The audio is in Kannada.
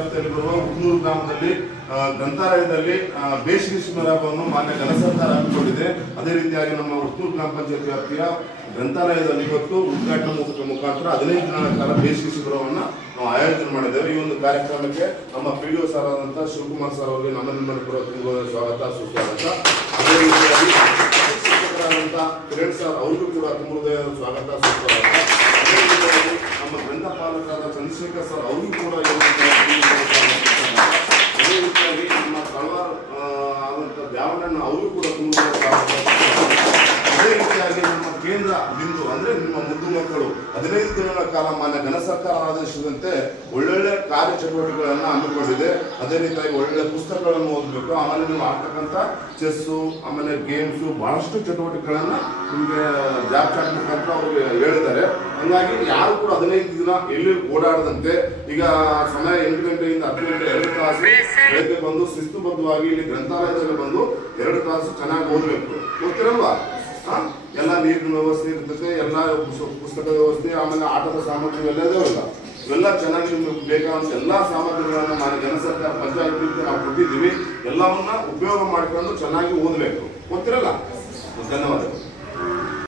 ವ್ಯಾಪ್ತಿಯಲ್ಲಿ ಬರುವ ಉದ್ನೂರು ಗ್ರಾಮದಲ್ಲಿ ಗ್ರಂಥಾಲಯದಲ್ಲಿ ಬೇಸಿಗೆ ಶಿಬಿರವನ್ನು ಮಾನ್ಯ ಘನ ಸರ್ಕಾರ ಹಮ್ಮಿಕೊಂಡಿದೆ. ಅದೇ ರೀತಿಯಾಗಿ ನಮ್ಮ ಉದ್ನೂರು ಗ್ರಾಮ ಪಂಚಾಯತ್ ವ್ಯಾಪ್ತಿಯ ಗ್ರಂಥಾಲಯದಲ್ಲಿ ಇವತ್ತು ಉದ್ಘಾಟನಾ ಮುಖಾಂತರ 15 ದಿನಗಳ ಕಾಲ ಬೇಸಿಗೆ ಶಿಬಿರವನ್ನು ನಾವು ಆಯೋಜನೆ ಮಾಡಿದ್ದೇವೆ. ಈ ಒಂದು ಕಾರ್ಯಕ್ರಮಕ್ಕೆ ನಮ್ಮ PDO ಸರ್ ಆದಂಥ ಶಿವಕುಮಾರ್ ಸರ್ ಅವರಿಗೆ ನಮ್ಮಲ್ಲಿ ಕೂಡ ತುಂಬ ಸ್ವಾಗತ ಸುಸ್ವಾಗತ. ಅದೇ ರೀತಿಯಾಗಿ ಶಿಕ್ಷಕರಾದಂಥ ಕಿರಣ್ ಸರ್ ಅವರಿಗೂ ಕೂಡ ತುಂಬ ಹೃದಯದ ಸ್ವಾಗತ ಸುಸ್ವಾಗತ. ಅದೇ ರೀತಿಯಾಗಿ ನಮ್ಮ ಗ್ರಂಥಪಾಲಕರಾದ ಚಂದ್ರಶೇಖರ್ ಸರ್ ಅವರಿಗೂ ಕೂಡ ಅದೇ ರೀತಿಯಾಗಿ ನಮ್ಮ ಕಳವಾರ ಆದಂಥ ದ್ಯಾವಣ್ಣನ ಅವರಿಗೂ ಕೂಡ ತುಂಬ ಸ್ವಾಗತ. ಅದೇ ರೀತಿಯಾಗಿ ನಮ್ಮ ಕೇಂದ್ರ ಬಿಂದು ಅಂದ್ರೆ ನಿಮ್ಮ ಮುದ್ದು ಮಕ್ಕಳು 15 ದಿನಗಳ ಕಾಲ ಮಾನ್ಯ ಘನ ಸರ್ಕಾರ ಆದೇಶದಂತೆ ಒಳ್ಳೊಳ್ಳೆ ಕಾರ್ಯಚಟುವಟಿಕೆಗಳನ್ನು ಹಮ್ಮಿಕೊಂಡಿದೆ. ಅದೇ ರೀತಿಯಾಗಿ ಒಳ್ಳೆ ಪುಸ್ತಕಗಳನ್ನು ಓದಬೇಕು. ಆಮೇಲೆ ನೀವು ಆಡ್ತಕ್ಕಂಥ ಚೆಸ್ಸು, ಆಮೇಲೆ ಗೇಮ್ಸು, ಬಹಳಷ್ಟು ಚಟುವಟಿಕೆಗಳನ್ನ ನಿಮಗೆ ಜಾಬ್ ಚಾಟ್ ಮುಖಾಂತರ ಅವ್ರಿಗೆ ಹೇಳಿದ್ದಾರೆ. ಹಂಗಾಗಿ ಯಾರು ಕೂಡ 15 ದಿನ ಎಲ್ಲಿ ಓಡಾಡದಂತೆ ಈಗ ಸಮಯ 8 ಗಂಟೆಯಿಂದ 10 ಗಂಟೆ 2 ತಾಸು ಬೆಳಗ್ಗೆ ಬಂದು ಶಿಸ್ತುಬದ್ಧವಾಗಿ ಇಲ್ಲಿ ಗ್ರಂಥಾಲಯದಲ್ಲಿ ಬಂದು 2 ತಾಸು ಚೆನ್ನಾಗಿ ಓದಬೇಕು. ಗೊತ್ತಿರಲ್ವಾ? ಎಲ್ಲ ನೀರಿನ ವ್ಯವಸ್ಥೆ ಇರ್ತದೆ, ಎಲ್ಲ ಪುಸ್ತಕ ವ್ಯವಸ್ಥೆ, ಆಮೇಲೆ ಆಟದ ಸಾಮಗ್ರಿ ಎಲ್ಲದೇ ಇಲ್ಲ. ಇವೆಲ್ಲ ಚೆನ್ನಾಗಿ ನಿಮಗೆ ಬೇಕಾದಂಥ ಎಲ್ಲ ಸಾಮಗ್ರಿಗಳನ್ನು ಮಾನ್ಯ ಘನ ಸರ್ಕಾರ ಪಂಚಾಯತ್ ನಾವು ಕೊಟ್ಟಿದ್ದೀವಿ. ಎಲ್ಲವನ್ನ ಉಪಯೋಗ ಮಾಡಿಕೊಂಡು ಚೆನ್ನಾಗಿ ಓದಬೇಕು. ಗೊತ್ತಿರಲ್ಲ? ಧನ್ಯವಾದ.